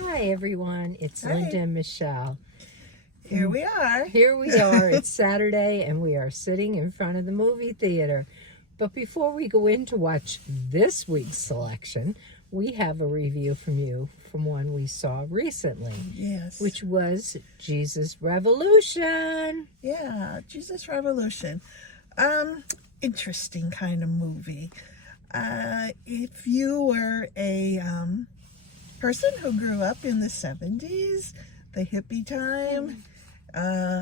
Hi everyone, it's Hi. Linda and Michelle. Here we are. Here we are, it's Saturday and we are sitting in front of the movie theater. But before we go in to watch this week's selection, we have a review from you from one we saw recently. Yes. Which was Jesus Revolution. Yeah, Jesus Revolution. Interesting kind of movie. If you were a person who grew up in the 70s, the hippie time,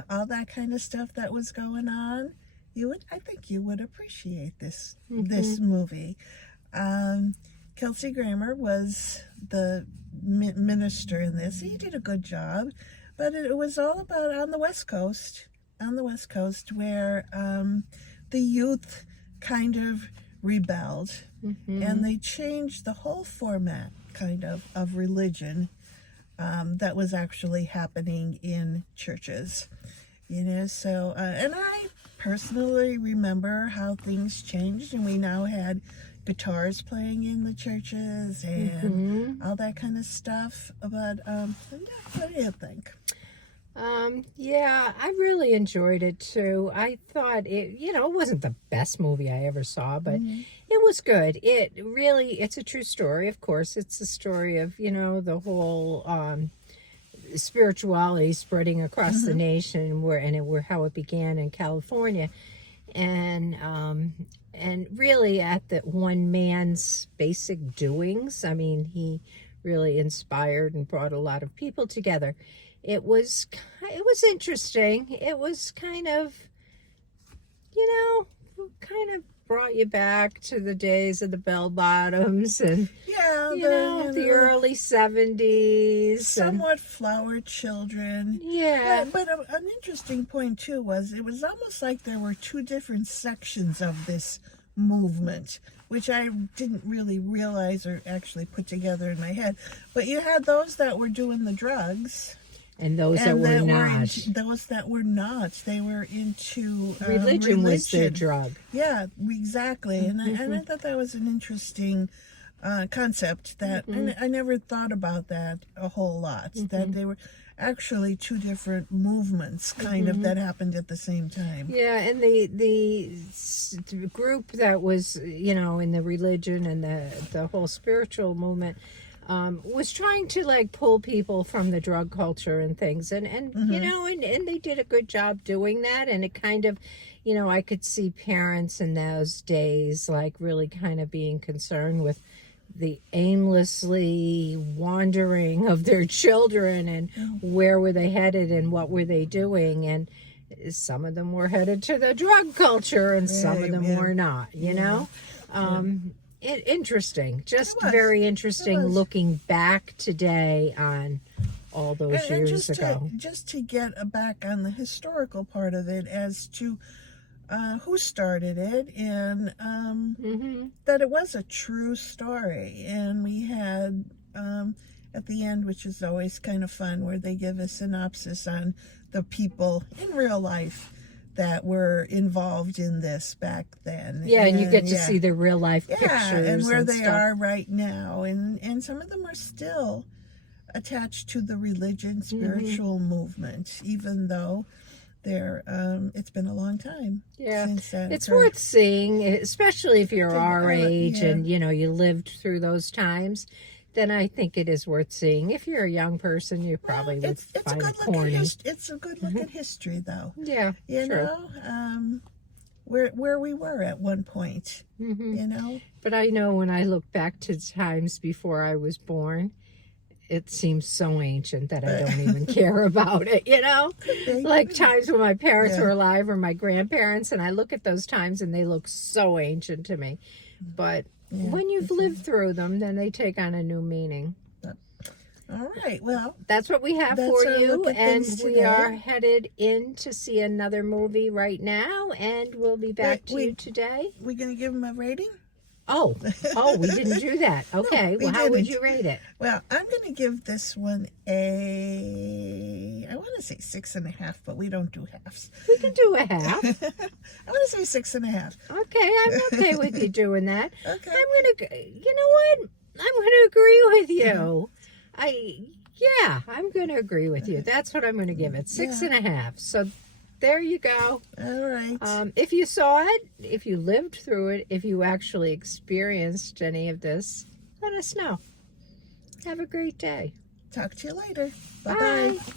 all that kind of stuff that was going on, I think you would appreciate this movie. Kelsey Grammer was the minister in this. He did a good job, but it was all about on the West Coast, where the youth kind of rebelled, and they changed the whole format kind of religion that was actually happening in churches. So and I personally remember how things changed, and we now had guitars playing in the churches and all that kind of stuff. But what do you think? Yeah, I really enjoyed it too. I thought it wasn't the best movie I ever saw, but it was good. It's a true story, of course. It's a story of, the whole spirituality spreading across the nation, how it began in California. And really at the one man's basic doings. I mean, he really inspired and brought a lot of people together. It was interesting. It was kind of brought you back to the days of the bell bottoms and the early 70s. Somewhat flower children. Yeah. But an interesting point too was it was almost like there were two different sections of this movement, which I didn't really realize or actually put together in my head. But you had those that were doing the drugs. And those that were not. Those that were not. They were into religion was their drug. Yeah, exactly. And I thought that was an interesting concept that I never thought about that a whole lot. That they were actually two different movements kind of that happened at the same time. Yeah, and the group that was, in the religion and the whole spiritual movement was trying to pull people from the drug culture and things, and they did a good job doing that. And it kind of, I could see parents in those days really kind of being concerned with the aimlessly wandering of their children and where were they headed and what were they doing. And some of them were headed to the drug culture and some of them were not, Interesting, just very interesting looking back today on all those years ago. Just to get back on the historical part of it as to who started it, and that it was a true story. And we had at the end, which is always kind of fun, where they give a synopsis on the people in real life that were involved in this back then. Yeah, and you get to see the real life pictures and where they stuff. are right now. And some of them are still attached to the religion, spiritual movement, even though they're it's been a long time since that it's occurred. worth seeing, especially if you're our age and you lived through those times. Then I think it is worth seeing. If you're a young person, you probably would find it corny. It's a good look at history, though. Yeah, true. Where we were at one point, But I know when I look back to times before I was born, it seems so ancient that I don't even care about it, Like times when my parents were alive or my grandparents, and I look at those times and they look so ancient to me. But when you've lived through them, then they take on a new meaning. All right, well, that's what we have for you, and we are headed in to see another movie right now, and we'll be back to you today. We're going to give them a rating? Oh, we didn't do that. Okay, no, how would you rate it? Well, I'm going to give this one I want to say 6.5, but we don't do halves. We can do a half. I want to say 6.5. Okay, I'm okay with you doing that. Okay. I'm going to agree with you. Yeah, I'm going to agree with you. That's what I'm going to give it. 6.5. So there you go. All right. If you saw it, if you lived through it, if you actually experienced any of this, let us know. Have a great day. Talk to you later. Bye-bye. Bye.